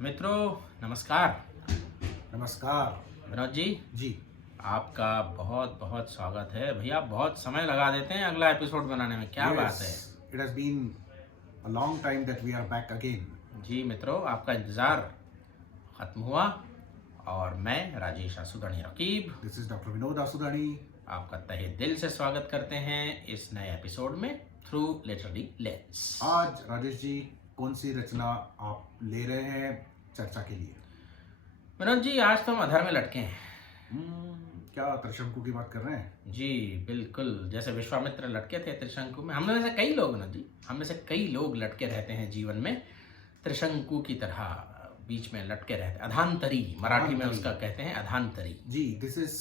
मित्रों नमस्कार। नमस्कार। विनोद जी, जी। आपका बहुत बहुत स्वागत है। भैया बहुत समय लगा देते हैं अगला एपिसोड बनाने में, क्या बात है? It has been a long time that we are back again. जी मित्रों, आपका इंतज़ार ख़त्म हुआ और मैं Rajesh Asudani Raqib This is Dr. Vinod Asudani. आपका तहे दिल से स्वागत करते हैं इस नए एपिसोड में थ्रू लिटरेरी लेंस। आज राजेश जी कौन सी रचना आप ले रहे हैं चर्चा के लिए? विनोद जी, आज तो हम अधर में लटके हैं। क्या त्रिशंकु की बात कर रहे हैं? जी बिल्कुल, जैसे विश्वामित्र लटके थे त्रिशंकु में, हम में से कई लोग ना जी, हम में से कई लोग लटके रहते हैं जीवन में त्रिशंकु की तरह, बीच में लटके रहते। अधांतरी, मराठी में उसका कहते हैं अधांतरी। जी, this is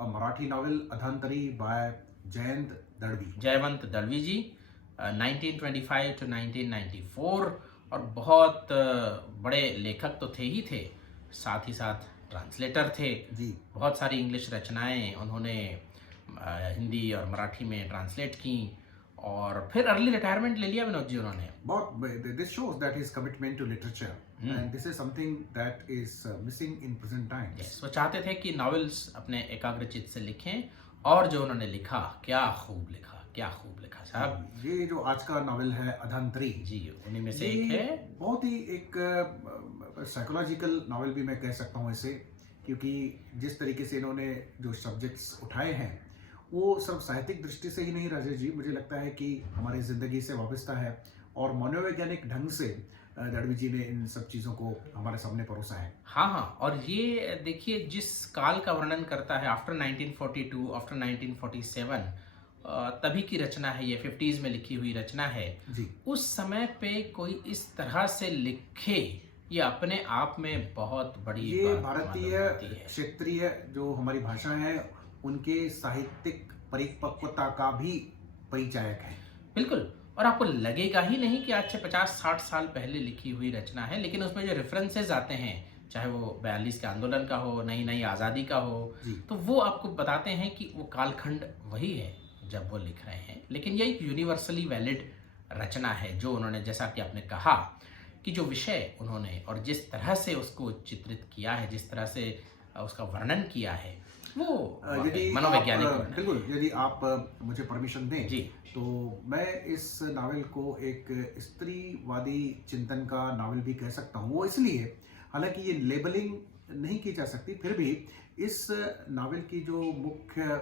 a Marathi novel Adhantari by Jaywant Dalvi ji, 1925 to 1994। और बहुत बड़े लेखक तो थे ही थे, साथ ही साथ ट्रांसलेटर थे जी। बहुत सारी इंग्लिश रचनाएं उन्होंने हिंदी और मराठी में ट्रांसलेट की और फिर अर्ली रिटायरमेंट ले लिया विनोद जी उन्होंने। बहुत this shows that his commitment to literature and this is something that is missing in present times. वो चाहते थे कि नॉवेल्स अपने एकाग्रचित से लिखें और जो उन्होंने लिखा, क्या खूब लिखा, क्या खूब लिखा साहब। ये जो आज का नॉवेल है अधांतरी जी, उन्हीं में से एक है। बहुत ही एक साइकोलॉजिकल नॉवेल भी मैं कह सकता हूँ इसे, क्योंकि जिस तरीके से इन्होंने जो सब्जेक्ट्स उठाए हैं वो सब साहित्यिक दृष्टि से ही नहीं राजेश जी, मुझे लगता है कि हमारी ज़िंदगी से वाबस्ता है और मनोवैज्ञानिक ढंग से दळवी जी ने इन सब चीज़ों को हमारे सामने परोसा है। हाँ, और ये देखिए जिस काल का वर्णन करता है, आफ्टर 1942, आफ्टर 1947, तभी की रचना है ये, 50s में लिखी हुई रचना है जी। उस समय पे कोई इस तरह से लिखे, ये अपने आप में बहुत बड़ी ये बात भारतीय मालूम होती है। क्षेत्रीय जो हमारी भाषा है उनके साहित्यिक परिपक्वता का भी परिचायक है। बिल्कुल, और आपको लगेगा ही नहीं कि आज से 50-60 साल पहले लिखी हुई रचना है, लेकिन उसमें जो रेफरेंसेस आते हैं, चाहे वो 42 के आंदोलन का हो, नई नई आज़ादी का हो, तो वो आपको बताते हैं कि वो कालखंड वही है जब वो लिख रहे हैं। लेकिन ये एक यूनिवर्सली वैलिड रचना है जो उन्होंने, जैसा कि आपने कहा कि जो विषय उन्होंने और जिस तरह से उसको चित्रित किया है, जिस तरह से उसका वर्णन किया है, वो मनोवैज्ञानिक। बिल्कुल, यदि आप मुझे परमिशन दें जी, तो मैं इस नावल को एक स्त्रीवादी चिंतन का नावल भी कह सकता हूँ। वो इसलिए, हालांकि ये लेबलिंग नहीं की जा सकती, फिर भी इस नावल की जो मुख्य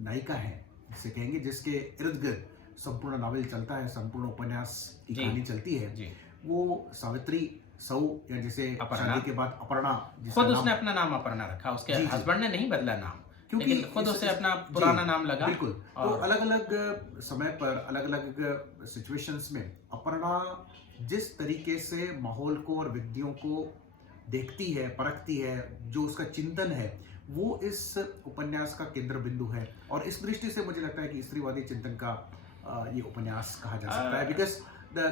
नायिका है जिसे कहेंगे, जिसके इर्द गिर्द संपूर्ण नावल चलता है, संपूर्ण उपन्यास की कहानी चलती है, वो सावित्री सौ, या जिसे शादी के बाद अपर्णा, खुद उसने अपना नाम अपर्णा रखा, उसके हस्बैंड ने नहीं बदला नाम, क्योंकि खुद उसे अपना पुराना नाम लगा। बिल्कुल। तो अलग अलग समय पर अलग अलग सिचुएशंस में अपर्णा जिस तरीके से माहौल को और व्यक्तियों को देखती है, परखती है, जो उसका चिंतन है, वो इस उपन्यास का केंद्र बिंदु है। और इस दृष्टि से मुझे लगता है कि स्त्रीवादी चिंतन का ये उपन्यास कहा जा सकता है, because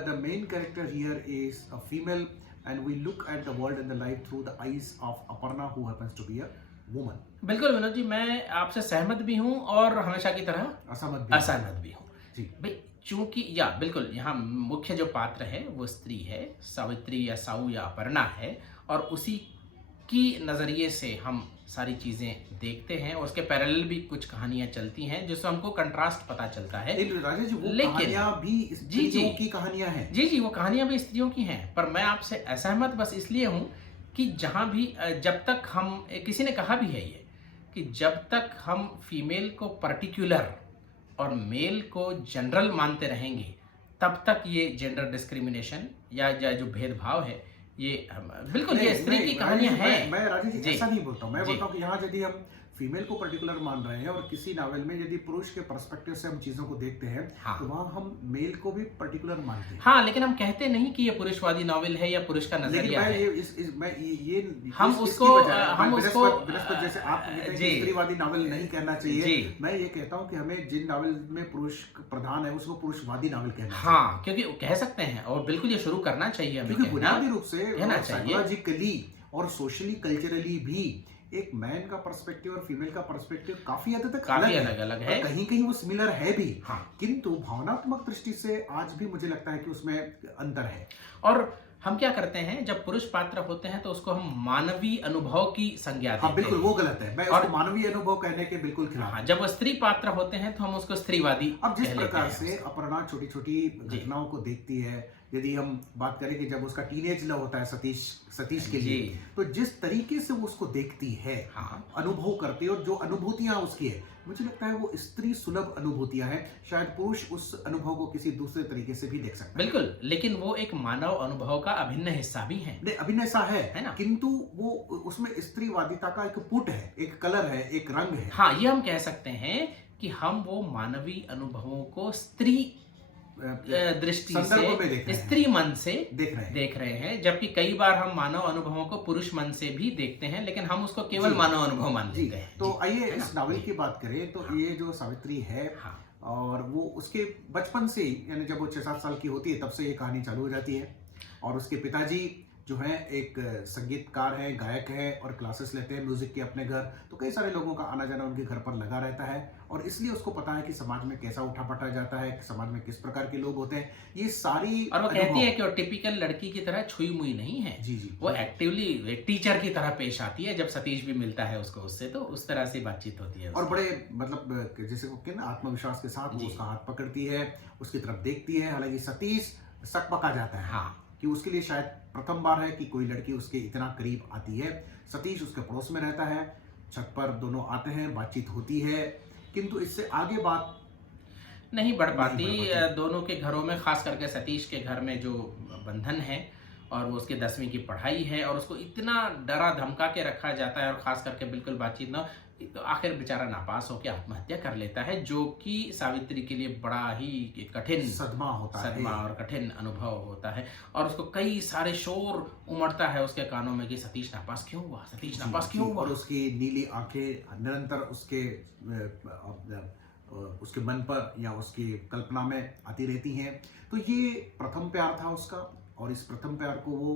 the main character here is a female and we look at the world and the life through the eyes of Aparna, who happens to be a woman. बिल्कुल विनोद जी, मैं आपसे सहमत भी हूँ और हमेशा की तरह असहमत भी हूँ जी भाई, चूंकि या बिल्कुल यहाँ मुख्य जो पात्र है वो स्त्री है, सावित्री या साऊ या अपर्णा है, और उसी की नज़रिए से हम सारी चीज़ें देखते हैं और उसके पैरेलल भी कुछ कहानियां चलती हैं जिससे हमको कंट्रास्ट पता चलता है। राजेश जी, वो कहानियां भी स्त्रियों की कहानियां हैं। जी, वो कहानियां भी स्त्रियों की हैं, पर मैं आपसे असहमत बस इसलिए हूँ कि जहाँ भी, जब तक हम, किसी ने कहा भी है ये, कि जब तक हम फीमेल को पर्टिकुलर और मेल को जनरल मानते रहेंगे, तब तक ये जेंडर डिस्क्रिमिनेशन या जो भेदभाव है, ये बिल्कुल ये स्त्री की कहानियां हैं। मैं राजेश जी ऐसा नहीं बोलता हूँ, मैं बोलता हूँ कि यहाँ यदि हम फीमेल को पर्टिकुलर मान रहे हैं और किसी नावल में यदि पुरुष के पर्सपेक्टिव से हम चीजों को देखते हैं, तो वहाँ हम मेल को भी पर्टिकुलर मानते हैं। हाँ, लेकिन हम कहते नहीं कि ये पुरुषवादी नावल है या पुरुष का नजरिया है। हम उसको जैसे आप स्त्रीवादी नावल नहीं कहना चाहिए, मैं ये कहता हूँ कि हमें जिन नावल में पुरुष प्रधान है उसको पुरुषवादी नावल कहना चाहिए। हाँ, क्योंकि कह सकते हैं और बिल्कुल ये शुरू करना चाहिए हमें, क्योंकि बुनियादी रूप से साइकोलॉजिकली और सोशली कल्चरली भी एक मैन का पर्सपेक्टिव और फीमेल का पर्सपेक्टिव काफी हद तक अलग है। कहीं कहीं वो सिमिलर है भी, किंतु भावनात्मक दृष्टि से आज भी मुझे लगता है कि उसमें अंतर है। और हम क्या करते हैं, जब पुरुष पात्र होते हैं तो उसको हम मानवीय अनुभव की संज्ञा हाँ देते बिल्कुल, हैं। वो गलत है। मैं और उसको मानवीय अनुभव कहने के बिल्कुल खिलाफ हाँ, हूँ। जब वो स्त्री पात्र होते हैं तो हम उसको स्त्रीवादी अब जिस कह लेते प्रकार हैं से उसको। अपर्णा छोटी-छोटी जी। घटनाओं को देखती है, यदि हम बात करें कि जब उसका टीनेज लव होता है सतीश सतीश के लिए, जी। तो जिस तरीके से वो उसको देखती है, हाँ। अनुभव करती है और जो अनुभूतियाँ उसकी है, मुझे लगता है वो स्त्री सुलभ अनुभूतियाँ हैं। शायद पुरुष उस अनुभव को किसी दूसरे तरीके से भी देख सकता है। बिल्कुल, लेकिन वो एक मानव अनुभव का अभिन्न हिस्सा भी है। नहीं, अभिनय सा है ना? किंतु वो उसमें स्त्रीवादिता का एक पुट है, एक कलर है, एक रंग है। हाँ, ये हम कह सकते हैं कि हम वो मानवीय अनुभवों को स्त्री दृष्टि संदर्भ में देख से, रहे हैं। स्त्री मन से देख रहे हैं। देख रहे हैं, जबकि कई बार हम मानव अनुभवों को पुरुष मन से भी देखते हैं, लेकिन हम उसको केवल जी। मानव अनुभव मान जी, लेते हैं। तो जी, आइए है इस ना? नावल जी। की बात करें तो हाँ। ये जो सावित्री है हाँ। और वो उसके बचपन से ही, यानी जब वो 6-7 साल की होती है तब से ये कहानी चालू हो जाती है। और उसके पिताजी जो हैं एक संगीतकार हैं, गायक हैं और क्लासेस लेते हैं म्यूजिक के अपने घर। तो कई सारे लोगों का आना जाना उनके घर पर लगा रहता है और इसलिए उसको पता है कि समाज में कैसा उठा पटा जाता है, कि समाज में किस प्रकार के लोग होते हैं। ये सारी और वो कहती अनुभव- है कि वो टिपिकल लड़की की तरह छुई मुई नहीं है। जी जी वो एक्टिवली एक टीचर की तरह पेश आती है। जब सतीश भी मिलता है उसको उससे, तो उस तरह से बातचीत होती है और उसकी। बड़े मतलब जैसे वो कहते हैं ना, आत्मविश्वास के साथ वो जी। उसका हाथ पकड़ती है, उसकी तरफ देखती है। हालांकि सतीश सकपका जाता है हाँ। कि उसके लिए शायद प्रथम बार है कि कोई लड़की उसके इतना करीब आती है। सतीश उसके पड़ोस में रहता है, छत पर दोनों आते हैं, बातचीत होती है, किंतु इससे आगे बात नहीं बढ़ नहीं पाती। बढ़ पाती। दोनों के घरों में, खास करके सतीश के घर में जो बंधन है और वो उसके 10वीं की पढ़ाई है और उसको इतना डरा धमका के रखा जाता है और खास करके बिल्कुल बातचीत ना, तो आखिर बेचारा नापास होकर आत्महत्या कर लेता है, जो कि सावित्री के लिए बड़ा ही कठिन सदमा होता है। सदमा और कठिन अनुभव होता है। और उसको कई सारे शोर उमड़ता है उसके कानों में कि सतीश नापास क्यों हुआ, सतीश नापास क्यों हुआ। और उसकी नीली आंखें निरंतर उसके मन पर या उसकी कल्पना में आती रहती हैं। तो ये प्रथम प्यार था उसका और इस प्रथम प्यार को वो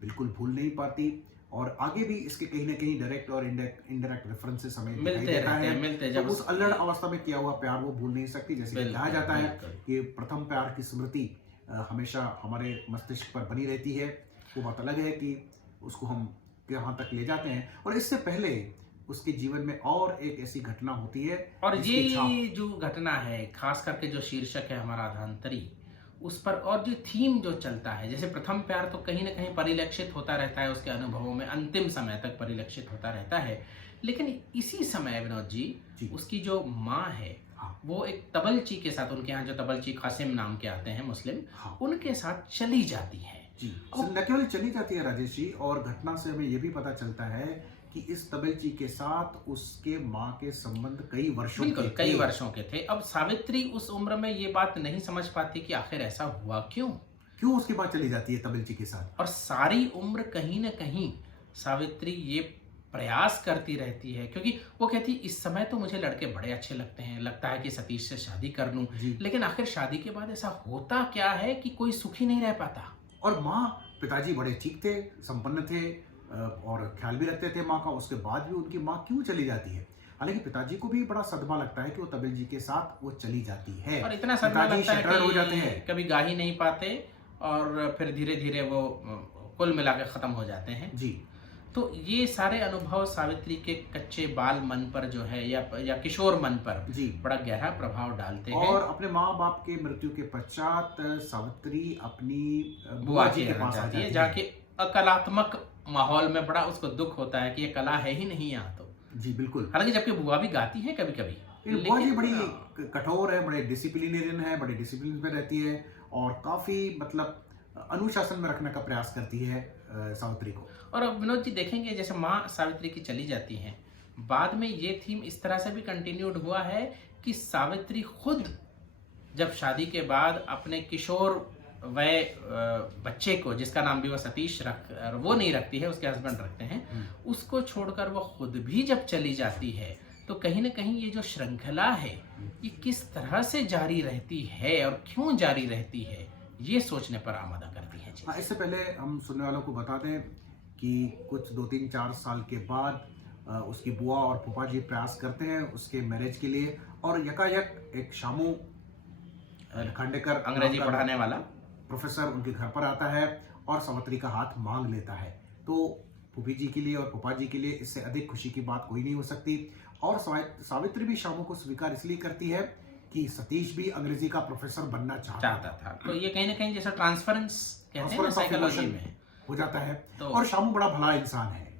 बिल्कुल भूल नहीं पाती। और आगे भी इसके कहीं ना कहीं डायरेक्ट और इनडायरेक्ट रेफरेंसेस हमें दिखाई मिलते देता रहते है। हैं, मिलते तो जब उस अल्लड़ अवस्था में किया हुआ प्यार वो भूल नहीं सकती। जैसे कि कहा जाता है बिल्कुल। कि प्रथम प्यार की स्मृति हमेशा हमारे मस्तिष्क पर बनी रहती है। वो बात अलग है कि उसको हम कहाँ तक ले जाते हैं। और इससे पहले उसके जीवन में और एक ऐसी घटना होती है और जिसकी ये छाप- जो घटना है, खास करके जो शीर्षक है हमारा अधांतरी, उस पर और जो थीम जो चलता है, जैसे प्रथम प्यार तो कहीं ना कहीं परिलक्षित होता रहता है उसके अनुभवों में, अंतिम समय तक परिलक्षित होता रहता है। लेकिन इसी समय विनोद जी, जी। उसकी जो माँ है, हाँ। वो एक तबलची के साथ, उनके यहाँ जो तबलची कासिम नाम के आते हैं मुस्लिम, हाँ। उनके साथ चली जाती है। जी, न केवल चली जाती है राजेश जी, और घटना से हमें यह भी पता चलता है कि इस तबलची के साथ उसके माँ के संबंध कई वर्षों बिल्कुल के कई थे। वर्षों के थे। अब सावित्री उस उम्र में ये बात नहीं समझ पाती कि आखिर ऐसा हुआ क्यों, क्यों उसके बाद चली जाती है तबलची के साथ। और सारी उम्र कहीं ना कहीं सावित्री ये प्रयास करती रहती है, क्योंकि वो कहती है इस समय तो मुझे लड़के बड़े अच्छे लगते हैं, लगता है कि सतीश से शादी कर लूं, जी। लेकिन आखिर शादी के बाद ऐसा होता क्या है कि कोई सुखी नहीं रह पाता। और माँ पिताजी बड़े ठीक थे, संपन्न थे और ख्याल भी रखते थे माँ का। उसके बाद भी उनकी माँ क्यों चली जाती है। हालांकि पिताजी को भी बड़ा सदमा लगता है कि वो तबल जी के साथ वो चली जाती है। और इतना सदमा पिताजी लगता है शटर्ड हो कि जाते हैं। कभी गा ही नहीं पाते और फिर धीरे धीरे वो कुल मिला के खत्म हो जाते हैं। जी। तो ये सारे अनुभव सावित्री के कच्चे बाल मन पर जो है या किशोर मन पर जी बड़ा गहरा प्रभाव डालते हैं। और अपने माँ बाप के मृत्यु के पश्चात सावित्री अपनी बुआ जी के के पास आ जाती है। जहाँ के कलात्मक माहौल में बड़ा उसको दुख होता है कि ये कला है ही नहीं यहाँ तो। जी बिल्कुल। हालांकि जबकि बुआ भी गाती है कभी कभी, बुआ जी बड़ी कठोर है, बड़े डिसिप्लिनेरियन है, बड़े डिसिप्लिन में रहती है और काफी मतलब अनुशासन में रखने का प्रयास करती है सावित्री को। और अब विनोद जी देखेंगे, जैसे माँ सावित्री की चली जाती हैं, बाद में ये थीम इस तरह से भी कंटिन्यूड हुआ है कि सावित्री खुद जब शादी के बाद अपने किशोर वह बच्चे को, जिसका नाम भी वो सतीश वो नहीं रखती है, उसके हस्बैंड रखते हैं, उसको छोड़कर वो खुद भी जब चली जाती है, तो कहीं ना कहीं ये जो श्रृंखला है ये किस तरह से जारी रहती है और क्यों जारी रहती है, ये सोचने पर आमादा करती है। हाँ, इससे पहले हम सुनने वालों को बता दें कि कुछ 2-3-4 साल के बाद उसकी बुआ और फूफा जी प्रयास करते हैं उसके मैरिज के लिए और यकायक एक शामू खांडेकर अंग्रेजी पढ़ाने वाला प्रोफेसर उनके घर पर आता है और सावित्री का हाथ मांग लेता है। तो फूफी जी के लिए और फूफा जी के लिए इससे अधिक खुशी की बात कोई नहीं हो सकती। और सावित्री भी शामू को स्वीकार इसलिए करती है कि सतीश भी अंग्रेजी का प्रोफेसर बनना चाहता था। तो ये कहीं ना कहीं जैसा ट्रांसफरेंस कहते हैं साइकोलॉजी में हो जाता है। तो और शामू बड़ा भला इंसान है,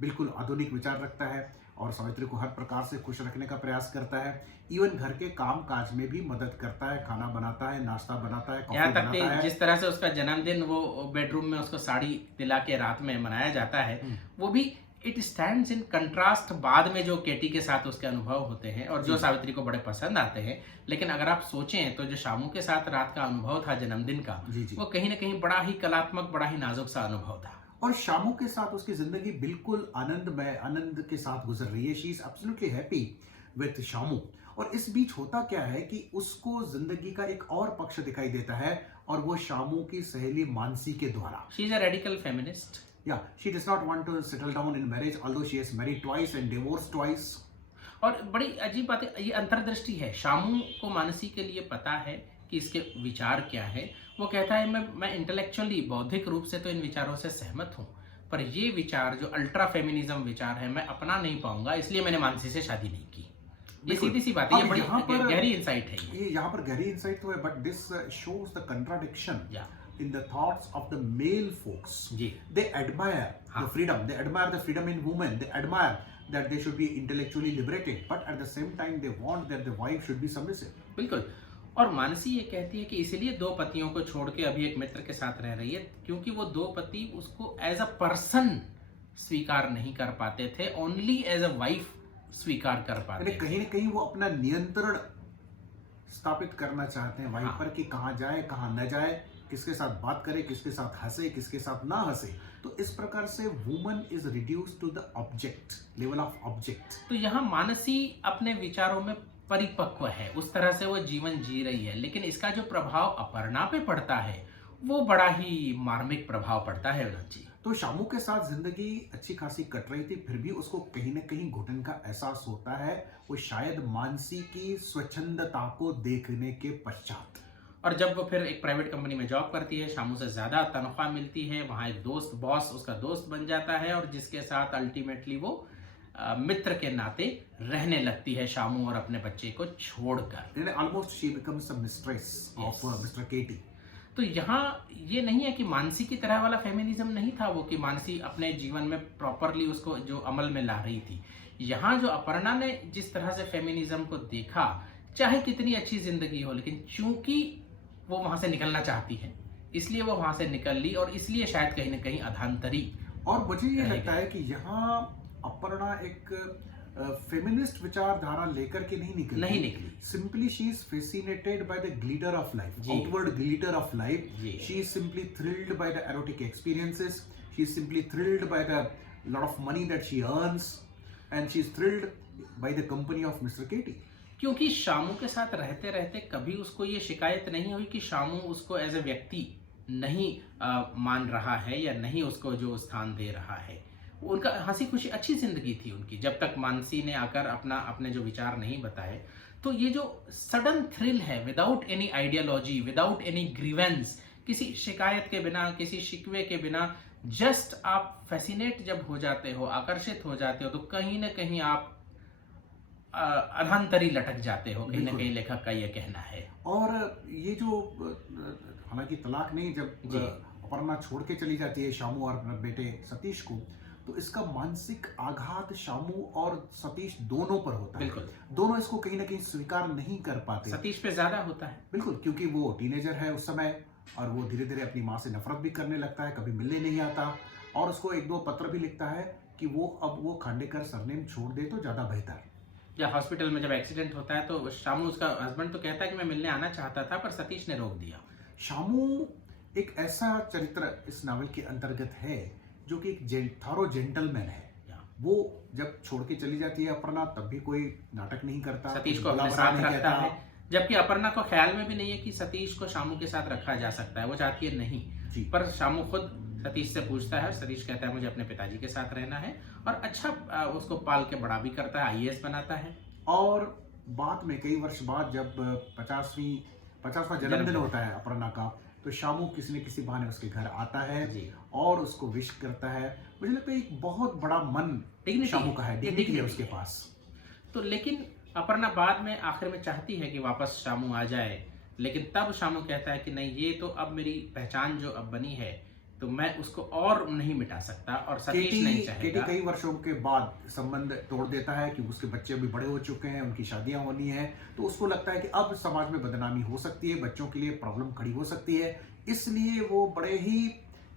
बिल्कुल आधुनिक विचार रखता है और सावित्री को हर प्रकार से खुश रखने का प्रयास करता है। इवन घर के काम काज में भी मदद करता है, खाना बनाता है, नाश्ता बनाता है, कॉफी यहाँ तक बनाता है। कि जिस तरह से उसका जन्मदिन वो बेडरूम में उसको साड़ी दिला के रात में मनाया जाता है, वो भी इट स्टैंड्स इन कंट्रास्ट बाद में जो केटी के साथ उसके अनुभव होते हैं और जो सावित्री को बड़े पसंद आते हैं। लेकिन अगर आप सोचें तो जो शामू के साथ रात का अनुभव था जन्मदिन का, वो कहीं ना कहीं बड़ा ही कलात्मक, बड़ा ही नाजुक सा अनुभव था। और शामू के साथ उसकी जिंदगी बिल्कुल आनंद के साथ गुजर रही है। She is absolutely happy with Shamu. और इस बीच होता क्या है कि उसको जिंदगी का एक और पक्ष दिखाई देता है और वो शामू की सहेली मानसी के द्वारा। She is a radical feminist. Yeah, she does not want to settle down in marriage, although she has married twice and divorced twice. और बड़ी अजीब बात है, ये अंतर्दृष्टि है। शामू को मानसी के लिए पता है कि इसके विचार क्या है। वो कहता है मैं इंटेलेक्चुअली, बौद्धिक रूप से तो इन विचारों से सहमत हूँ, पर ये विचार जो अल्ट्रा फेमिनिज्म विचार है मैं अपना नहीं पाऊंगा, इसलिए मैंने मानसी से शादी नहीं की। ये सीधी सी बात है, ये बड़ी गहरी इंसाइट है। ये यहाँ पर गहरी इंसाइट तो है, but this shows the contradiction in the thoughts of the male folks. They admire the freedom, they admire the freedom in women, they admire that they should be intellectually liberated, but at the same time they want that the wife should be submissive. बिल्कुल। और मानसी ये कहती है कि इसीलिए दो पतियों को छोड़ के अभी एक मित्र के साथ रह रही है, क्योंकि वो दो पति उसको एज अ पर्सन स्वीकार नहीं कर पाते थे, ओनली एज अ वाइफ स्वीकार कर पाते थे। कहीं ना कहीं वो अपना नियंत्रण स्थापित करना चाहते हैं वाइफ पर कि कहाँ जाए कहाँ न जाए, किसके साथ बात करे, किसके साथ हंसे, किसके साथ ना हंसे। तो इस प्रकार से woman is reduced to the object, level of object. तो यहाँ मानसी अपने विचारों में परिपक्व है, उस तरह से वो जीवन जी रही है, लेकिन इसका जो प्रभाव अपर्णा पे पड़ता है वो बड़ा ही मार्मिक प्रभाव पड़ता है जी। तो शामू के साथ जिंदगी अच्छी खासी कट रही थी, फिर भी उसको कहीं ना कहीं घुटन का एहसास होता है, वो शायद मानसी की स्वच्छंदता को देखने के पश्चात। और जब वो फिर एक प्राइवेट कंपनी में जॉब करती है, शामू से ज़्यादा तनख्वाह मिलती है, वहाँ एक दोस्त, बॉस उसका दोस्त बन जाता है और जिसके साथ अल्टीमेटली वो मित्र के नाते रहने लगती है शामू, और अपने बच्चे को छोड़कर। Almost she becomes a mistress of mister KT. तो यहाँ ये नहीं है कि मानसी की तरह वाला फेमिनिज्म नहीं था वो, कि मानसी अपने जीवन में प्रॉपरली उसको जो अमल में ला रही थी। यहाँ जो अपर्णा ने जिस तरह से फेमिनिज्म को देखा, चाहे कितनी अच्छी जिंदगी हो, लेकिन चूंकि वो वहां से निकलना चाहती है, इसलिए वो वहां से निकल ली, और इसलिए शायद कहीं ना कहीं अधांतरी। और मुझे ये लगता है कि यहाँ अपर्णा एक फेमिनिस्ट विचारधारा लेकर के नहीं निकली। Simply she is fascinated by the glitter of life, outward glitter of life. She is simply thrilled by the erotic experiences, she is simply thrilled by the lot of money that she earns, and she is thrilled by the company of mister KT. क्योंकि शामू के साथ रहते रहते कभी उसको ये शिकायत नहीं हुई कि शामू उसको एज ए व्यक्ति नहीं मान रहा है या नहीं उसको जो स्थान दे रहा है। उनका हंसी खुशी अच्छी जिंदगी थी उनकी, जब तक मानसी ने आकर अपने जो विचार नहीं बताए। तो ये जो सडन थ्रिल है, without any ideology, without any grievance, किसी शिकायत के बिना, किसी शिकवे के बिना, जस्ट आप फैसिनेट जब हो जाते हो, आकर्षित हो जाते हो, तो कहीं ना कहीं आप अधांतरी लटक जाते हो, कहीं ना कहीं लेखक का यह कहना है। और ये जो हालांकि तलाक नहीं, जब अपर्णा छोड़ के चली जाती है शामू और बेटे सतीश को, तो इसका मानसिक आघात शामू और सतीश दोनों पर होता है। दोनों इसको कहीं ना कहीं स्वीकार नहीं कर पाते। सतीश पे ज्यादा होता है, बिल्कुल, क्योंकि वो टीनेजर है उस समय और वो धीरे धीरे अपनी माँ से नफरत भी करने लगता है, कभी मिलने नहीं आता, और उसको एक दो पत्र भी लिखता है कि वो अब वो खांडेकर सरनेम छोड़ दे तो ज्यादा बेहतर। या हॉस्पिटल में जब एक्सीडेंट होता है तो शामू, उसका हस्बैंड, तो कहता है कि मैं मिलने आना चाहता था पर सतीश ने रोक दिया। शामू एक ऐसा चरित्र इस नावल के अंतर्गत है जो कि एक थारो जेंटलमैन है। वो जब छोड़ के चली जाती है अपर्णा, तब भी कोई नाटक नहीं करता, सतीश को अपने साथ रखता है, जबकि अपर्णा को ख्याल में भी नहीं है कि सतीश को शामू के साथ रखा जा सकता है। वो चाहती है नहीं, पर शामू खुद सतीश से पूछता है, सतीश कहता है मुझे अपने पिताजी के साथ रहना है, और अच्छा उसको पाल के बड़ा भी करता है, IAS बनाता है। और बाद में कई वर्ष बाद जब 50वां जन्मदिन होता है अपर्णा का, तो शामू किसी न किसी बहाने उसके घर आता है जी। और उसको विश करता है। मुझे लगता है एक बहुत बड़ा मन डिग्निटी शामू का है, डिग्निटी है डिग्निटी उसके है। पास। तो लेकिन अपर्णा बाद में आखिर में चाहती है कि वापस शामू आ जाए, लेकिन तब शामू कहता है कि नहीं, ये तो अब मेरी पहचान जो अब बनी है, तो मैं उसको और नहीं मिटा सकता, और सतीश नहीं केटी चाहेगा। कई वर्षों के बाद संबंध तोड़ देता है कि उसके बच्चे अभी बड़े हो चुके हैं, उनकी शादियां होनी है, तो उसको लगता है कि अब समाज में बदनामी हो सकती है, बच्चों के लिए प्रॉब्लम खड़ी हो सकती है। इसलिए वो बड़े ही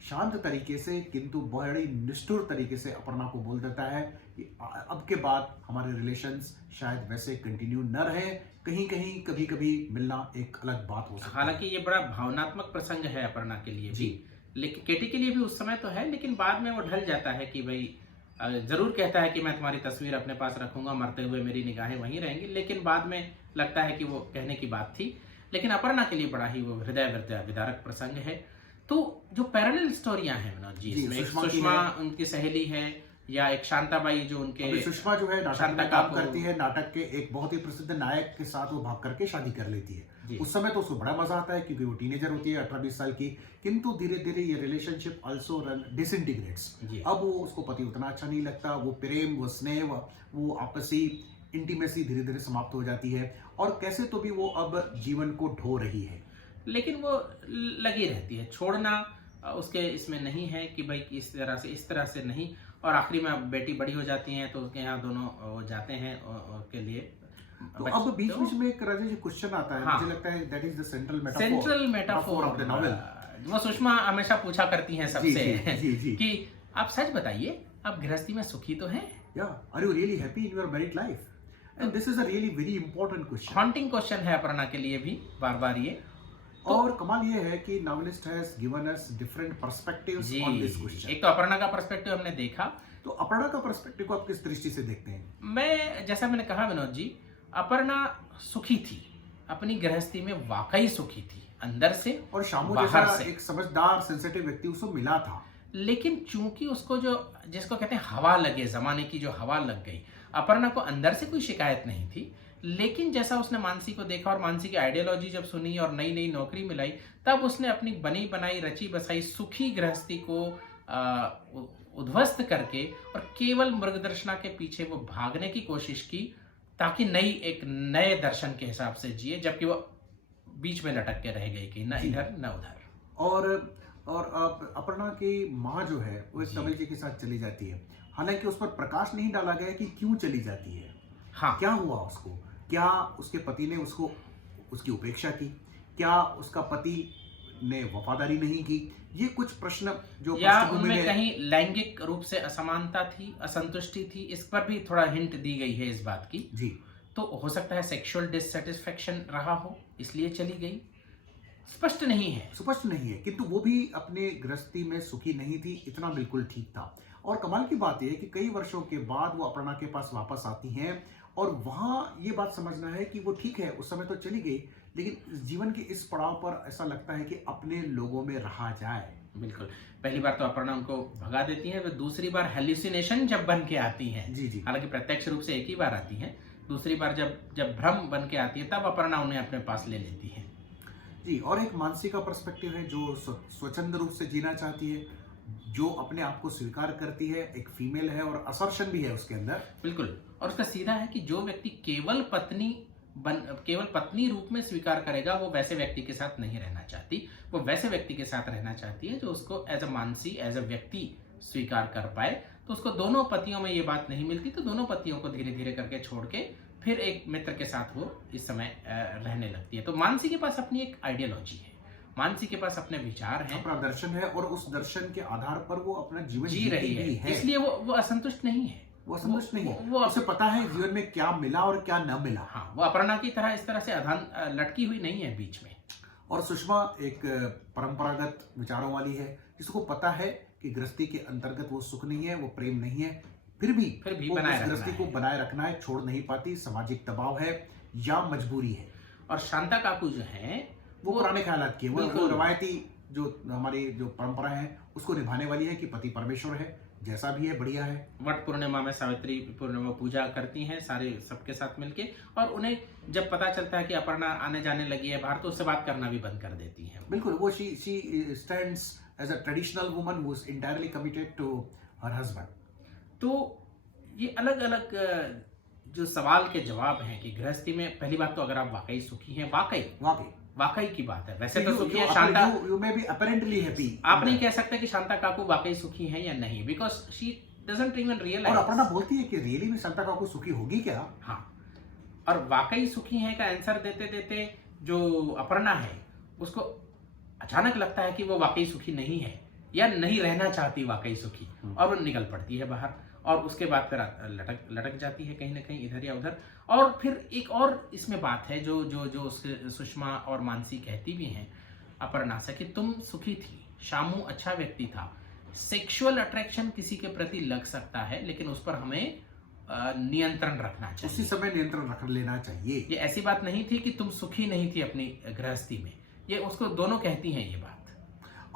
शांत तरीके से किंतु बड़ी निष्ठुर तरीके से अपर्णा को बोल देता है कि अब के बाद हमारे रिलेशंस शायद वैसे कंटिन्यू न रहे, कहीं कहीं कभी कभी मिलना एक अलग बात हो सकती है। हालांकि ये बड़ा भावनात्मक प्रसंग है अपर्णा के लिए भी, जी। लेकिन केटी के लिए भी उस समय तो है, लेकिन बाद में वो ढल जाता है कि भाई जरूर कहता है कि मैं तुम्हारी तस्वीर अपने पास रखूंगा, मरते हुए मेरी निगाहें वहीं रहेंगी, लेकिन बाद में लगता है कि वो कहने की बात थी। लेकिन अपर्णा के लिए बड़ा ही वो हृदय विदारक प्रसंग है। तो जो पैरेलल स्टोरियां हैं मनोज जी, जी, इसमें एक सुषमा की सुषमा है। उनकी सहेली है, या एक शांताबाई जो अभी उनके सुषमा जो है नाटक शांता में काम काकू। करती है, नाटक के एक बहुत ही प्रसिद्ध नायक के साथ वो भाग करके शादी कर लेती जी। है। उस समय तो उसको बड़ा मजा आता है क्योंकि वो टीनेजर होती है 18-20 साल की, किंतु धीरे धीरे ये रिलेशनशिप ऑल्सो रन डिसइंटीग्रेट्स। जी। अब वो उसको पति उतना अच्छा नहीं लगता, वो प्रेम, वो स्नेह, वो आपसी इंटीमेसी धीरे धीरे समाप्त हो जाती है, और कैसे तो भी वो अब जीवन को ढो रही है। लेकिन वो लगी रहती है, छोड़ना उसके इसमें नहीं है कि भाई इस तरह से नहीं। और आखिरी में अब बेटी बड़ी हो जाती हैं, तो उसके यहाँ दोनों वो जाते हैं के लिए। तो अब बीच बीच में एक राजेश क्वेश्चन आता है, हाँ। मुझे लगता है that is the central metaphor of the novel. वो सुषमा हमेशा पूछा करती हैं सबसे जी। कि आप सच बताइए, आप गृहस्थी में सुखी तो हैं? Are you really happy in your married life? And this is a really very important question. Haunting question है अपर्णा के लिए भी बार बार ये। और कमाल ये है कि novelist has given us different perspectives जी, ऑन दिस क्वेश्चन। एक तो अपर्णा का पर्सपेक्टिव हमने देखा। तो अपर्णा का पर्सपेक्टिव को आप किस दृष्टि से देखते हैं? मैं जैसा मैंने कहा विनोद जी, अपर्णा सुखी थी, अपनी गृहस्थी में वाकई सुखी थी, अंदर से और शामू बाहर जैसा से। एक समझदार सेंसिटिव व्यक्ति उसको मिला था। लेकिन चूंकि उसको जो जिसको कहते हैं हवा लगे, जमाने की जो हवा लग गई, अपर्णा को अंदर से कोई शिकायत नहीं थी। लेकिन जैसा उसने मानसी को देखा और मानसी की आइडियोलॉजी जब सुनी और नई नई नौकरी मिलाई, तब उसने अपनी बनी बनाई रची बसाई सुखी गृहस्थी को उद्ध्वस्त करके और केवल मृगदर्शना के पीछे वो भागने की कोशिश की, ताकि एक नए दर्शन के हिसाब से जिए, जबकि वो बीच में लटक के रह गई कि न इधर न उधर। और अपर्णा की माँ जो है वो एक तमिल जी के साथ चली जाती है। हालांकि उस पर प्रकाश नहीं डाला गया कि क्यों चली जाती है, हाँ, क्या हुआ उसको, क्या उसके पति ने उसको उसकी उपेक्षा की, क्या उसका पति ने वफादारी नहीं की, ये कुछ प्रश्न जो या पृष्ठभूमि उनमें में कहीं लैंगिक रूप से असमानता थी, असंतुष्टि थी, इस पर भी थोड़ा हिंट दी गई है इस बात की। जी। तो हो सकता है सेक्सुअल डिससेटिस्फेक्शन रहा हो, इसलिए चली गई, स्पष्ट नहीं है। स्पष्ट नहीं है, किंतु वो भी अपने गृहस्थी में सुखी नहीं थी, इतना बिल्कुल ठीक था। और कमाल की बात यह है कि कई वर्षों के बाद वो अपर्णा के पास वापस आती हैं, और वहां ये बात समझना है कि वो ठीक है, उस समय तो चली गई, लेकिन जीवन के इस पड़ाव पर ऐसा लगता है कि अपने लोगों में रहा जाए। बिल्कुल। पहली बार तो अपर्णा उनको भगा देती है, फिर दूसरी बार हेल्यूसिनेशन जब बन के आती हैं, जी। हालांकि प्रत्यक्ष रूप से एक ही बार आती हैं, दूसरी बार जब भ्रम बन के आती है, तब अपर्णा उन्हें अपने पास ले लेती है। जी, और एक मानसी का पर्सपेक्टिव है जो स्वच्छंद रूप से जीना चाहती है, जो अपने आप को स्वीकार करती है, एक फीमेल है और असर्शन भी है उसके अंदर। बिल्कुल। और उसका सीधा है कि जो व्यक्ति केवल पत्नी रूप में स्वीकार करेगा, वो वैसे व्यक्ति के साथ नहीं रहना चाहती, वो वैसे व्यक्ति के साथ रहना चाहती है जो उसको एज अ मानसी, एज अ व्यक्ति स्वीकार कर पाए। तो उसको दोनों पतियों में ये बात नहीं मिलती, तो दोनों पतियों को धीरे धीरे करके छोड़ के फिर एक मित्र के साथ वो इस समय रहने लगती है। तो मानसी के पास अपनी एक आइडियोलॉजी है, मानसी के पास अपने विचार हैं, अपना दर्शन है, और उस दर्शन के आधार पर वो अपना जीवन जी रही है, इसलिए वो असंतुष्ट नहीं है। वो असंतुष्ट नहीं है, उसे पता है जीवन में क्या मिला और क्या न मिला। हाँ, वो अपर्णा की तरह इस तरह से लटकी हुई नहीं है बीच में। और सुषमा एक परंपरागत विचारों वाली है, जिसको पता है कि गृहस्थी के अंतर्गत वो सुख नहीं है, वो प्रेम नहीं है, फिर भी वो उस गृहस्थी को बनाए रखना है, छोड़ नहीं पाती, सामाजिक दबाव है या मजबूरी है। और शांता काकू जो है वो पुराने ख्यालात की, वो रवायती जो हमारी जो परंपरा है उसको निभाने वाली है कि पति परमेश्वर है, जैसा भी है बढ़िया है। वट पूर्णिमा में सावित्री पूर्णिमा पूजा करती हैं सारे सबके साथ मिलके, और उन्हें जब पता चलता है कि अपर्णा आने जाने लगी है बाहर तो उससे बात करना भी बंद कर देती हैं। बिल्कुल, वो she stands as a traditional woman who is entirely committed to her husband. तो ये अलग अलग जो सवाल के जवाब हैं कि गृहस्थी में पहली बात तो अगर आप वाकई सुखी हैं, वाकई की बात है। वैसे तो सुखी है Shanta, you may be apparently happy. आप नहीं कह सकते कि शांता काकू वाकई सुखी है या नहीं, because she doesn't even realise. और अपर्णा बोलती है कि रियली में शांता काकू सुखी होगी क्या? हाँ, और वाकई सुखी है का आंसर देते देते जो अपर्णा है उसको अचानक लगता है कि वो वाकई सुखी नहीं है या नहीं रहना चाहती वाकई सुखी, और वो निकल पड़ती है बाहर, और उसके बाद फिर लटक जाती है कहीं ना कहीं इधर या उधर। और फिर एक और इसमें बात है जो जो जो सुषमा और मानसी कहती भी हैं अपर्णा से कि तुम सुखी थी, शामू अच्छा व्यक्ति था, सेक्सुअल अट्रैक्शन किसी के प्रति लग सकता है लेकिन उस पर हमें नियंत्रण रखना चाहिए, उसी समय नियंत्रण रख लेना चाहिए। ये ऐसी बात नहीं थी कि तुम सुखी नहीं थी अपनी गृहस्थी में, ये उसको दोनों कहती हैं ये बात।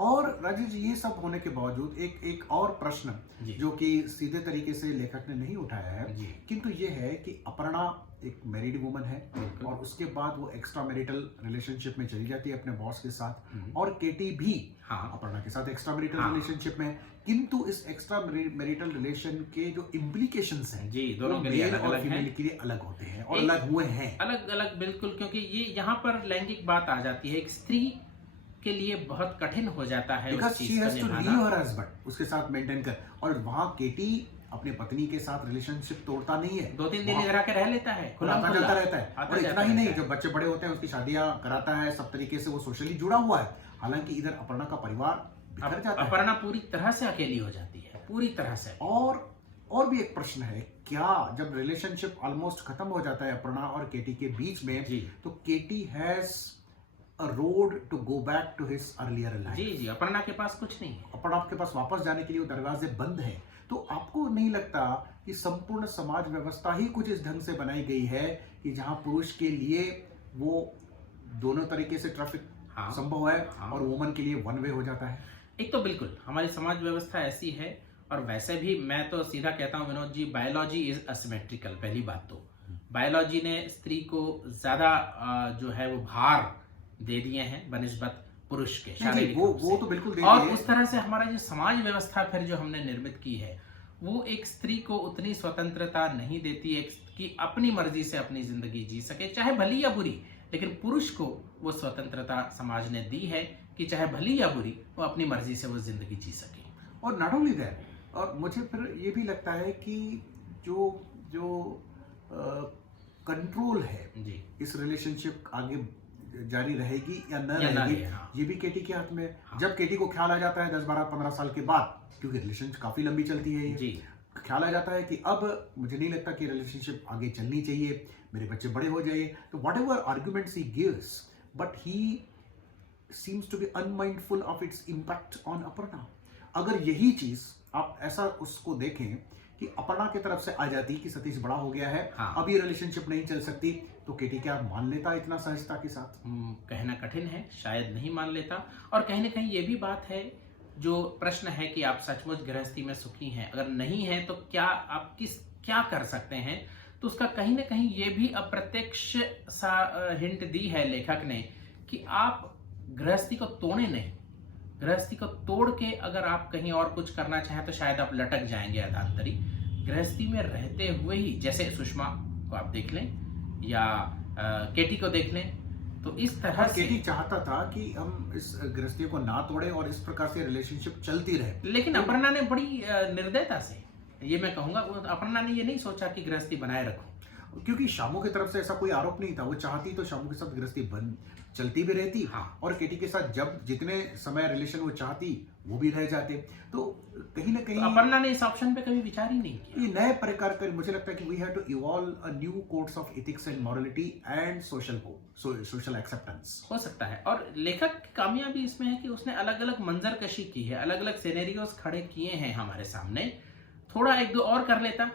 और राजेश जी, ये सब होने के बावजूद एक और प्रश्न जो कि सीधे तरीके से लेखक ने नहीं उठाया है, किंतु ये है कि अपर्णा एक मैरिड वुमन है और उसके बाद वो एक्स्ट्रा मैरिटल रिलेशनशिप में चली जाती है अपने बॉस के साथ, और केटी भी अपर्णा के साथ एक्स्ट्रा मैरिटल रिलेशनशिप में, किंतु इस एक्स्ट्रा मैरिटल रिलेशन के जो इम्प्लीकेशंस हैं जी दोनों के लिए अलग अलग फीमेल के लिए अलग होते हैं और अलग हुए हैं, अलग अलग बिल्कुल, क्योंकि ये यहाँ पर लैंगिक बात आ जाती है। एक स्त्री के लिए बहुत कठिन हो जाता है उस चीज को निभाना, उसके साथ मेंटेन कर। और वहाँ केटी अपने पत्नी के साथ रिलेशनशिप तोड़ता नहीं है, 2-3 दिन इधर आके रह लेता है, खुला जाता रहता है। और इतना ही नहीं, जब बच्चे बड़े होते हैं उसकी शादियां कराता है, सब तरीके से वो सोशली जुड़ा हुआ है। हालांकि इधर अपर्णा का परिवार बिखर जाता है, अपर्णा पूरी तरह से अकेली हो जाती है, पूरी तरह से। और भी एक प्रश्न है, क्या जब रिलेशनशिप ऑलमोस्ट खत्म हो जाता है अपर्णा और केटी के बीच में, तो KT has a road to go back to his earlier life। जी अपर्णा के पास कुछ नहीं है, अपर्णा के पास वापस जाने के लिए वो दरवाजे बंद है। तो आपको नहीं लगता कि संपूर्ण समाज व्यवस्था ही कुछ इस ढंग से बनाई गई है कि जहां पुरुष के लिए वो दोनों तरीके से ट्रैफिक संभव है और वुमन के लिए वन वे हो जाता है? एक तो बिल्कुल हमारी समाज व्यवस्था ऐसी है, और वैसे भी मैं तो सीधा कहता हूँ Vinod ji, biology is asymmetrical. पहली बात तो बायोलॉजी ने स्त्री को ज्यादा जो है वो भार दे दिए हैं बनिस्बत पुरुष के शारीरिक रूप से। वो तो बिल्कुल दे और दिए। उस तरह से हमारा जो समाज व्यवस्था फिर जो हमने निर्मित की है वो एक स्त्री को उतनी स्वतंत्रता नहीं देती है कि अपनी मर्जी से अपनी जिंदगी जी सके, चाहे भली या बुरी। लेकिन पुरुष को वो स्वतंत्रता समाज ने दी है कि चाहे भली या बुरी वो अपनी मर्जी से वो जिंदगी जी सके। और नॉट ओनली दैट, और मुझे फिर ये भी लगता है कि जो कंट्रोल है जी, इस रिलेशनशिप आगे जारी रहेगी या न रहेगी, ये भी केटी के हाथ में। जब केटी को ख्याल आ जाता है 10, 12, 15 साल के बाद, क्योंकि रिलेशनशिप काफी लंबी चलती है ये, ख्याल आ जाता है कि अब मुझे नहीं लगता कि रिलेशनशिप आगे चलनी चाहिए, मेरे बच्चे बड़े हो जाए, तो whatever arguments he gives, but he seems to be unmindful of its impact on Aparna. अगर यही चीज आप ऐसा उसको देखें कि अपर्णा की तरफ से आ जाती कि सतीश बड़ा हो गया है, अब ये रिलेशनशिप नहीं चल सकती, तो केटी क्या मान लेता इतना सहजता के साथ? कहना कठिन है, शायद नहीं मान लेता। और कहीं ना कहीं ये भी बात है, जो प्रश्न है कि आप सचमुच गृहस्थी में सुखी हैं, अगर नहीं है तो क्या कर सकते हैं, तो उसका कहीं ना कहीं ये भी अप्रत्यक्ष सा हिंट दी है लेखक ने कि आप गृहस्थी को तोड़े नहीं, गृहस्थी को तोड़ के अगर आप कहीं और कुछ करना चाहें तो शायद आप लटक जाएंगे अधांतरी। गृहस्थी में रहते हुए ही, जैसे सुषमा को आप देख लें या केटी को देख लें, तो इस तरह से केटी चाहता था कि हम इस गृहस्थी को ना तोड़े और इस प्रकार से रिलेशनशिप चलती रहे। लेकिन अपर्णा ने बड़ी निर्दयता से, ये मैं कहूंगा, अपर्णा ने ये नहीं सोचा कि गृहस्थी बनाए रखो, क्योंकि शामू की तरफ से ऐसा कोई आरोप नहीं था। वो चाहती तो शामू के साथ गृहस्थी बन चलती भी रहती, और केटी के साथ जब जितने समय रिलेशन वो चाहती वो भी रह जाते। तो कहीं ना कहीं अपर्णा ने इस ऑप्शन पे कभी विचार ही नहीं किया। ये नए प्रकार का, मुझे लगता है कि we have to evolve a new codes of ethics and morality and social acceptance. हो सकता है। और लेखक की कामयाबी इसमें है कि उसने अलग अलग मंजर कशी की है, अलग अलग सिनेरियोस खड़े किए हैं हमारे सामने। थोड़ा एक दो और कर लेता,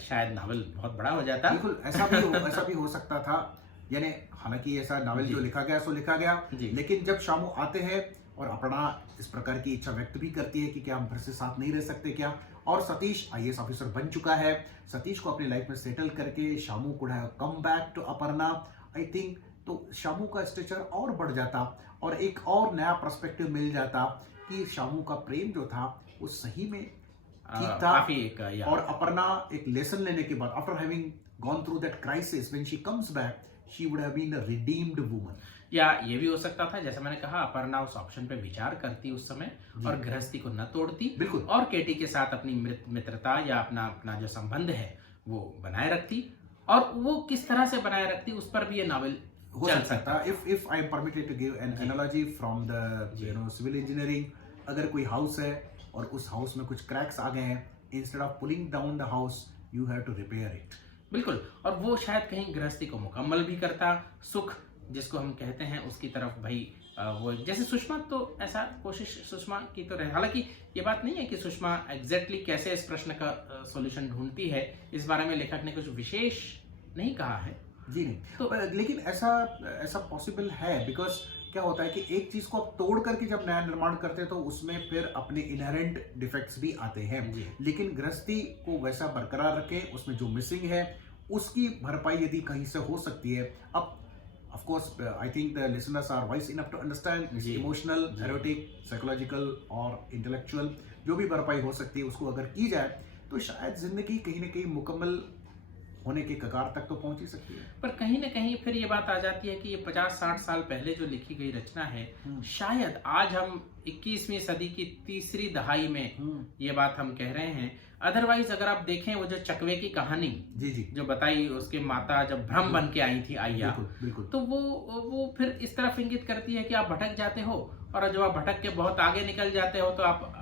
शायद नावल बहुत बड़ा हो जाता। बिल्कुल, ऐसा भी हो सकता था। यानी हालांकि ऐसा नावल जो लिखा गया सो लिखा गया, लेकिन जब शामू आते हैं और अपर्णा इस प्रकार की इच्छा व्यक्त भी करती है कि क्या हम फिर से साथ नहीं रह सकते क्या। और सतीश आईएएस ऑफिसर बन चुका है। सतीश को अपनी लाइफ में सेटल करके Shamu could have come back to Aparna, I think तो शामू का स्ट्रेचर और बढ़ जाता और एक और नया पर्सपेक्टिव मिल जाता कि शामू का प्रेम जो था वो सही में ठीक था। काफी एक और अपर्णा एक लेसन लेने के बाद, after having gone through that crisis, when she comes back, she would have been a redeemed woman. या ये भी हो सकता था, जैसे मैंने कहा, अपर्णा उस ऑप्शन पे विचार करती उस समय और गृहस्थी को न तोड़ती, बिल्कुल। और केटी के साथ अपनी मित्रता या अपना अपना जो संबंध है वो बनाए रखती, और वो किस तरह से बनाए रखती उस पर भी ये नॉवेल हो चल सकता है। If I am permitted to give an analogy from the civil engineering, अगर कोई हाउस है और उस हाउस में कुछ क्रैक्स आ गए हैं, instead of pulling down the house you have to repair it. बिल्कुल, और वो शायद कहीं गृहस्थी को मुकम्मल भी करता, सुख जिसको हम कहते हैं उसकी तरफ भाई वो, जैसे सुषमा तो ऐसा कोशिश सुषमा की तो रहे। हालांकि ये बात नहीं है कि सुषमा एग्जैक्टली कैसे इस प्रश्न का सॉल्यूशन ढूंढती है, इस बारे में लेखक ने कुछ विशेष नहीं कहा है। जी नहीं, तो लेकिन ऐसा पॉसिबल है, बिकॉज क्या होता है कि एक चीज को आप तोड़ करके जब नया निर्माण करते हैं तो उसमें फिर अपने इनहेरेंट डिफेक्ट्स भी आते हैं, लेकिन गृहस्थी को वैसा बरकरार रखें, उसमें जो मिसिंग है उसकी भरपाई यदि कहीं से हो सकती है। अब of course I think the listeners are wise enough to understand emotional, erotic, psychological और इंटेलेक्चुअल जो भी भरपाई हो सकती है उसको अगर की जाए तो शायद जिंदगी कहीं ना कहीं मुकम्मल होने के कगार तक तो पहुंच ही सकती है। पर कहीं ना कहीं फिर ये बात आ जाती है कि ये 50-60 साल पहले जो लिखी गई रचना है, शायद आज हम 21वीं सदी की तीसरी दहाई में ये बात हम कह रहे हैं। अदरवाइज अगर आप देखें वो जो चकवे की कहानी जी जो बताई, उसके माता जब भ्रम बन के आई थी आइया, बिल्कुल। तो वो फिर इस तरफ इंगित करती है कि आप भटक जाते हो, और जब आप भटक के बहुत आगे निकल जाते हो तो आप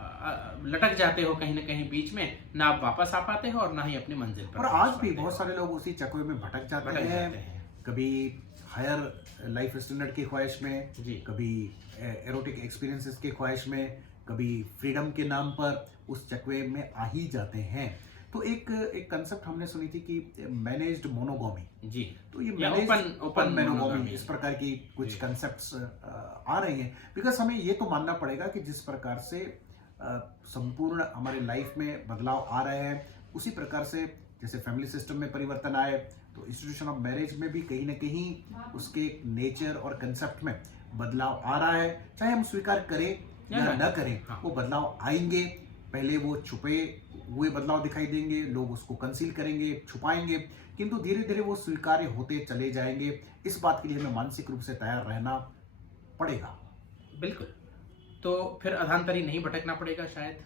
लटक जाते हो कहीं ना कहीं बीच में, ना आप वापस आ पाते हो और ना ही अपनी मंजिल पर। और आज भी बहुत सारे लोग उसी चक्कर में भटक जाते हैं, कभी हायर लाइफ स्टैंडर्ड की ख्वाहिश में, कभी एरोटिक एक्सपीरियंसेस की ख्वाहिश में, कभी फ्रीडम के नाम पर उस चक्वे में आ ही जाते हैं। तो एक कंसेप्ट हमने सुनी थी कि मैनेज्ड मोनोगोमी, जी, तो ये ओपन मोनोगोमी, इस प्रकार की कुछ कंसेप्ट्स आ रही हैं, बिकॉज हमें ये तो मानना पड़ेगा कि जिस प्रकार से संपूर्ण हमारे लाइफ में बदलाव आ रहे हैं, उसी प्रकार से जैसे फैमिली सिस्टम में परिवर्तन आए तो इंस्टीट्यूशन ऑफ मैरिज में भी कहीं ना कहीं उसके नेचर और कंसेप्ट में बदलाव आ रहा है। चाहे हम स्वीकार करें या न करें, वो बदलाव आएंगे। पहले वो छुपे हुए बदलाव दिखाई देंगे, लोग उसको कंसील करेंगे, छुपाएंगे, किंतु धीरे धीरे वो स्वीकार्य होते चले जाएंगे। इस बात के लिए हमें मानसिक रूप से तैयार रहना पड़ेगा। बिल्कुल, तो फिर अधांतरी नहीं भटकना पड़ेगा शायद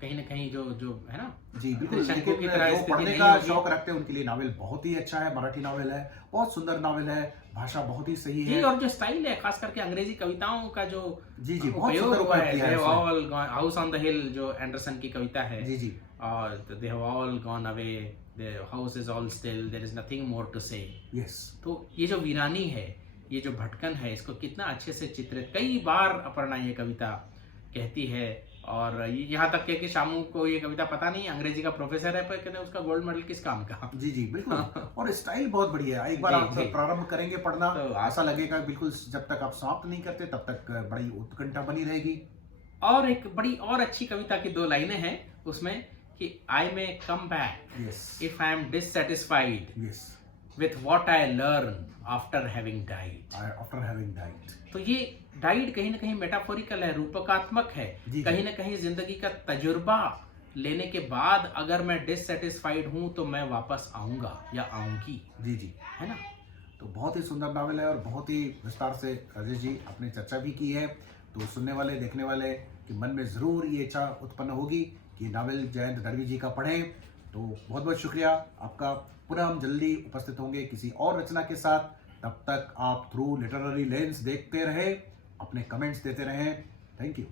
कहीं ना कहीं, जो है ना। जी बिल्कुल, लेकिन जो पढ़ने का शौक रखते हैं उनके लिए नावल बहुत ही अच्छा है। मराठी नावल है, बहुत सुंदर नावल है, भाषा बहुत ही सही है, और जो स्टाइल है, खास करके अंग्रेजी कविताओं का जो जी बहुत सुंदर उपयोग किया है। All house on the hill जो एंडरसन की कविता है, जी, और they have all gone away, the house is all still, there is nothing more to say. Yes, तो ये जो वीरानी है, ये जो भटकन है, इसको कितना अच्छे से चित्रित कई बार अपर्णा ये कविता कहती है। और यहाँ तक कि शामू को ये कविता पता नहीं, अंग्रेजी का प्रोफेसर है, पर कहते उसका गोल्ड मेडल किस काम का। जी बिल्कुल। और स्टाइल बहुत बढ़िया है। एक बार आप प्रारंभ करेंगे पढ़ना तो ऐसा लगेगा बिल्कुल, जब तक आप समाप्त नहीं करते तब तक बड़ी उत्कंठा बनी रहेगी। और एक बड़ी और अच्छी कविता की 2 लाइनें हैं उसमें कि I may come back if I am dissatisfied with what I learn after having died। तो ये डाइड कहीं ना कहीं मेटाफोरिकल है, रूपकात्मक है। कहीं ना कहीं जिंदगी का तजुर्बा लेने के बाद अगर मैं डिससैटिस्फाइड हूं तो मैं वापस आऊंगा या आऊंगी। जी, है ना। तो बहुत ही सुंदर नावल है और बहुत ही विस्तार से राजेश जी आपने चर्चा भी की है। तो सुनने वाले, देखने वाले के मन में जरूर ये इच्छा उत्पन्न होगी कि नावल जयंत दड़वी जी का पढ़ें। तो बहुत बहुत शुक्रिया आपका। पुनः हम जल्दी उपस्थित होंगे किसी और रचना के साथ। तब तक आप थ्रू लिटरेरी लेंस देखते रहें, अपने कमेंट्स देते रहें। Thank you.